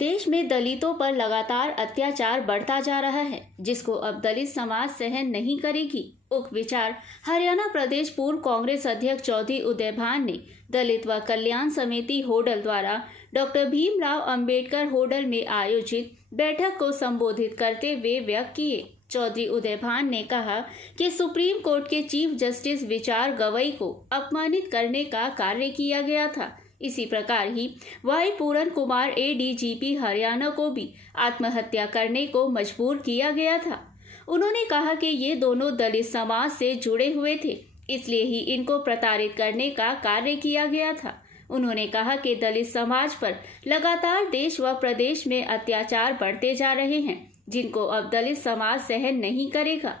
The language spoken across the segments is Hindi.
देश में दलितों पर लगातार अत्याचार बढ़ता जा रहा है, जिसको अब दलित समाज सहन नहीं करेगी। उक्त विचार हरियाणा प्रदेश पूर्व कांग्रेस अध्यक्ष चौधरी उदयभान ने दलित व कल्याण समिति होडल द्वारा डॉक्टर भीमराव अंबेडकर होडल में आयोजित बैठक को संबोधित करते हुए व्यक्त किए। चौधरी उदयभान ने कहा कि सुप्रीम कोर्ट के चीफ जस्टिस विचार गवई को अपमानित करने का कार्य किया गया था। इसी प्रकार ही वाई पूरन कुमार एडीजीपी हरियाणा को भी आत्महत्या करने को मजबूर किया गया था। उन्होंने कहा कि ये दोनों दलित समाज से जुड़े हुए थे, इसलिए ही इनको प्रताड़ित करने का कार्य किया गया था। उन्होंने कहा कि दलित समाज पर लगातार देश व प्रदेश में अत्याचार बढ़ते जा रहे हैं, जिनको अब दलित समाज सहन नहीं करेगा।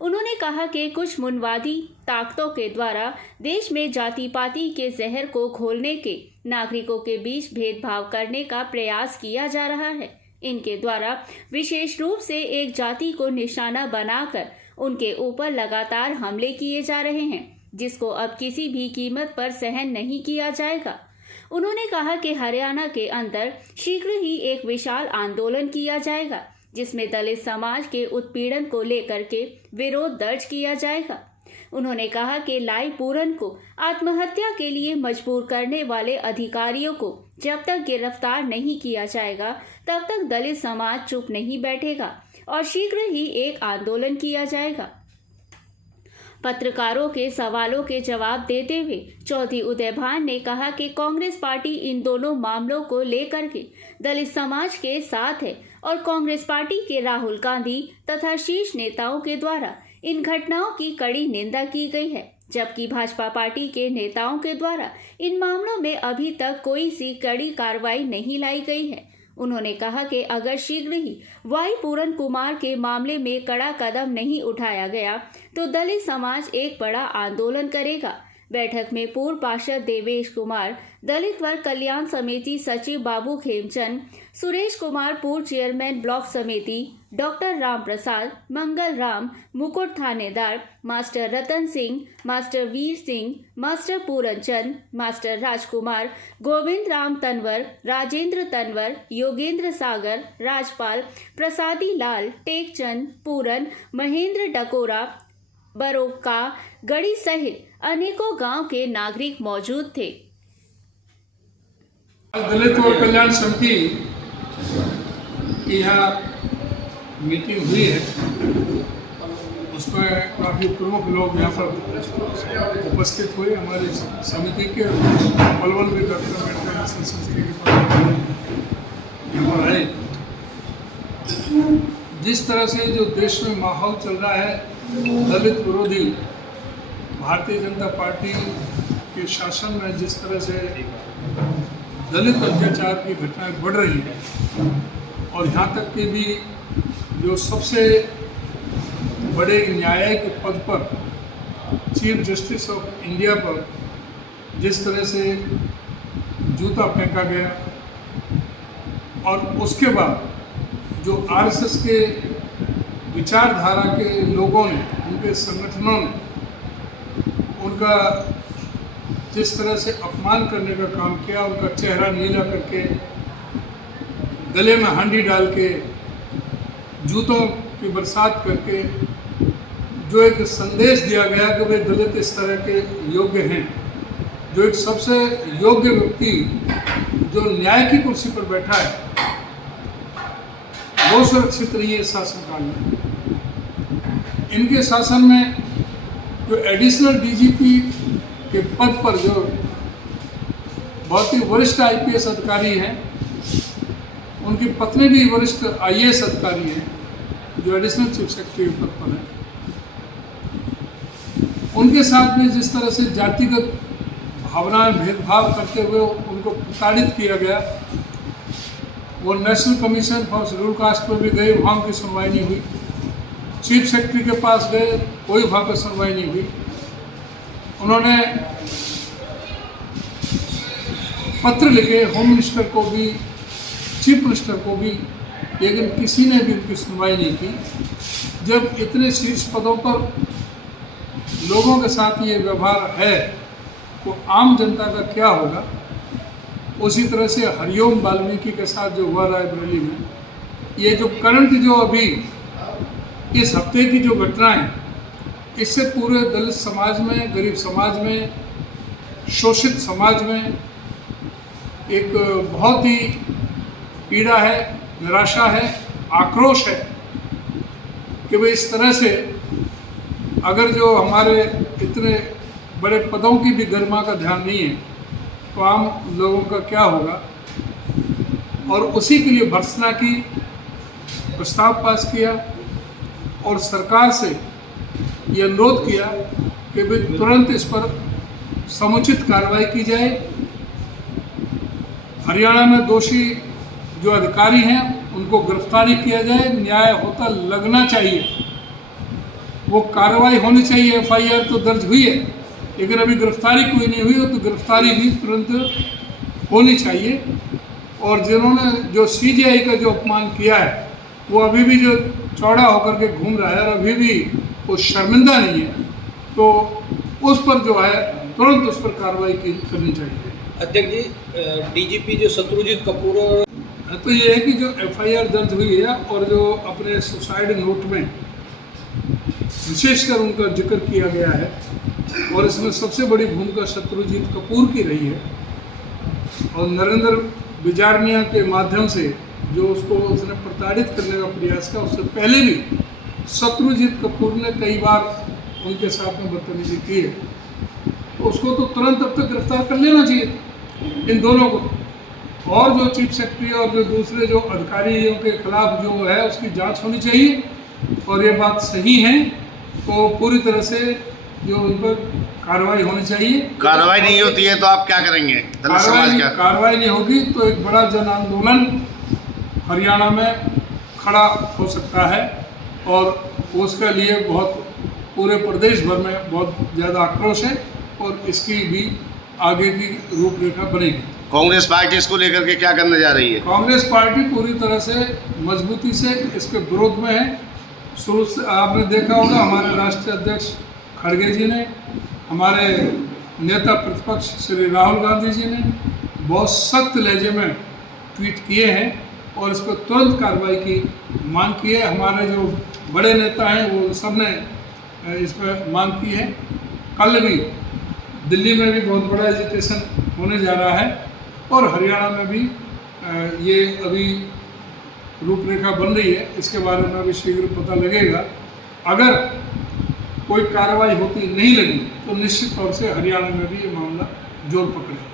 उन्होंने कहा कि कुछ मुनवादी ताकतों के द्वारा देश में जाति पाति के जहर को घोलने के नागरिकों के बीच भेदभाव करने का प्रयास किया जा रहा है। इनके द्वारा विशेष रूप से एक जाति को निशाना बनाकर उनके ऊपर लगातार हमले किए जा रहे हैं, जिसको अब किसी भी कीमत पर सहन नहीं किया जाएगा। उन्होंने कहा कि हरियाणा के अंदर शीघ्र ही एक विशाल आंदोलन किया जाएगा, जिसमें दलित समाज के उत्पीड़न को लेकर के विरोध दर्ज किया जाएगा। उन्होंने कहा कि लाई पूरन को आत्महत्या के लिए मजबूर करने वाले अधिकारियों को जब तक गिरफ्तार नहीं किया जाएगा, तब तक दलित समाज चुप नहीं बैठेगा और शीघ्र ही एक आंदोलन किया जाएगा। पत्रकारों के सवालों के जवाब देते हुए चौधरी उदयभान ने कहा कि कांग्रेस पार्टी इन दोनों मामलों को लेकर के दलित समाज के साथ है और कांग्रेस पार्टी के राहुल गांधी तथा शीर्ष नेताओं के द्वारा इन घटनाओं की कड़ी निंदा की गई है, जबकि भाजपा पार्टी के नेताओं के द्वारा इन मामलों में अभी तक कोई सी कड़ी कार्रवाई नहीं लाई गई है। उन्होंने कहा कि अगर शीघ्र ही वाई पूरन कुमार के मामले में कड़ा कदम नहीं उठाया गया तो दलित समाज एक बड़ा आंदोलन करेगा। बैठक में पूर्व पार्षद देवेश कुमार, दलित वर्ग कल्याण समिति सचिव बाबू खेमचंद, सुरेश कुमार पूर्व चेयरमैन ब्लॉक समिति, डॉक्टर राम प्रसाद, मंगल राम, मुकुट थानेदार, master Ratan Singh, master Veer Singh, master Puran Chand, master राजकुमार, गोविंद राम तनवर, राजेंद्र तनवर, योगेंद्र सागर, राजपाल, प्रसादी लाल, टेकचंद, पूरन, महेंद्र डकोरा, बरोका, गढ़ी सहित अनेकों गांव के नागरिक मौजूद थे। दलित और कल्याण समिति की यहाँ मीटिंग हुई है, उसमें काफ़ी प्रमुख लोग यहाँ पर उपस्थित हुए। हमारी समिति के पलवल भी डॉक्टर अम्बेडकर नेशनल संस्था के पदाधिकारी यहाँ पर आए। जिस तरह से जो देश में माहौल चल रहा है, दलित विरोधी भारतीय जनता पार्टी के शासन में जिस तरह से दलित अत्याचार की घटनाएं बढ़ रही है और यहाँ तक कि भी जो सबसे बड़े न्यायिक पद पर चीफ जस्टिस ऑफ इंडिया पर जिस तरह से जूता फेंका गया और उसके बाद जो आरएसएस के विचारधारा के लोगों ने, उनके संगठनों ने उनका जिस तरह से अपमान करने का काम किया, उनका चेहरा नीला करके, गले में हांडी डाल के, जूतों की बरसात करके जो एक संदेश दिया गया कि वे दलित इस तरह के योग्य हैं, जो एक सबसे योग्य व्यक्ति जो न्याय की कुर्सी पर बैठा है वो सुरक्षित रही है शासनकाल में। इनके शासन में जो एडिशनल डीजीपी के पद पर जो बहुत ही वरिष्ठ आईपीएस अधिकारी हैं, उनकी पत्नी भी वरिष्ठ आईएएस अधिकारी हैं जो एडिशनल चीफ सेक्रेटरी के पद पर हैं। उनके साथ में जिस तरह से जातिगत भावनाएं भेदभाव करते हुए उनको प्रताड़ित किया गया, वो national commission for schedule caste पर भी गए, वहाँ की सुनवाई नहीं हुई। चीफ सेक्रेटरी के पास गए, कोई वहाँ पर सुनवाई नहीं हुई। उन्होंने पत्र लिखे होम मिनिस्टर को भी, चीफ मिनिस्टर को भी, लेकिन किसी ने भी उनकी सुनवाई नहीं की। जब इतने शीर्ष पदों पर लोगों के साथ ये व्यवहार है तो आम जनता का क्या होगा? उसी तरह से हरिओम वाल्मीकि के साथ जो हुआ रायबरेली में, ये जो करंट जो अभी इस हफ्ते की जो घटनाएं, इससे पूरे दलित समाज में, गरीब समाज में, शोषित समाज में एक बहुत ही पीड़ा है, निराशा है, आक्रोश है कि भाई इस तरह से अगर जो हमारे इतने बड़े पदों की भी गरिमा का ध्यान नहीं है तो आम लोगों का क्या होगा। और उसी के लिए भर्त्सना की प्रस्ताव पास किया और सरकार से ये अनुरोध किया कि भाई तुरंत इस पर समुचित कार्रवाई की जाए। हरियाणा में दोषी जो अधिकारी हैं उनको गिरफ्तारी किया जाए, न्याय होता लगना चाहिए, वो कार्रवाई होनी चाहिए। एफआईआर तो दर्ज हुई है लेकिन अभी गिरफ्तारी कोई नहीं हुई हो तो गिरफ्तारी भी तुरंत होनी चाहिए। और जिन्होंने जो सीजीआई का जो अपमान किया है वो अभी भी जो चौड़ा होकर के घूम रहा है और अभी भी वो शर्मिंदा नहीं है, तो उस पर जो है तुरंत उस पर कार्रवाई करनी चाहिए। अध्यक्ष जी, डीजीपी जो शत्रुजीत कपूर, तो ये है कि जो एफआईआर दर्ज हुई है और जो अपने सुसाइड नोट में विशेषकर उनका जिक्र किया गया है और इसमें सबसे बड़ी भूमिका शत्रुजीत कपूर की रही है और नरेंद्र बिजारनिया के माध्यम से जो उसने प्रताड़ित करने का प्रयास किया, उससे पहले भी शत्रुजीत कपूर ने कई बार उनके साथ में बदतमीजी की है, तो उसको तो तुरंत अब तक गिरफ्तार कर लेना चाहिए इन दोनों को। और जो चीफ सेक्रेटरी और जो दूसरे जो अधिकारियों के खिलाफ जो है उसकी जांच होनी चाहिए और ये बात सही है तो पूरी तरह से जो उन पर कार्रवाई होनी चाहिए। कार्रवाई नहीं होती है तो आप क्या करेंगे? दलित समाज का कार्रवाई नहीं होगी तो एक बड़ा जन आंदोलन हरियाणा में खड़ा हो सकता है और उसके लिए बहुत पूरे प्रदेश भर में बहुत ज़्यादा आक्रोश है और इसकी भी आगे की रूपरेखा बनेगी। कांग्रेस पार्टी इसको लेकर के क्या करने जा रही है? कांग्रेस पार्टी पूरी तरह से मजबूती से इसके विरोध में है। शुरू से आपने देखा होगा हमारे राष्ट्रीय अध्यक्ष खड़गे जी ने, हमारे नेता प्रतिपक्ष श्री राहुल गांधी जी ने बहुत सख्त लहजे में ट्वीट किए हैं और इस पर तुरंत कार्रवाई की मांग की है। हमारे जो बड़े नेता हैं वो सब ने इस पर मांग की है। कल भी दिल्ली में भी बहुत बड़ा एजिटेशन होने जा रहा है और हरियाणा में भी ये अभी रूपरेखा बन रही है। इसके बारे में अभी शीघ्र पता लगेगा। अगर कोई कार्रवाई होती नहीं लगी तो निश्चित तौर से हरियाणा में भी ये मामला जोर पकड़ेगा।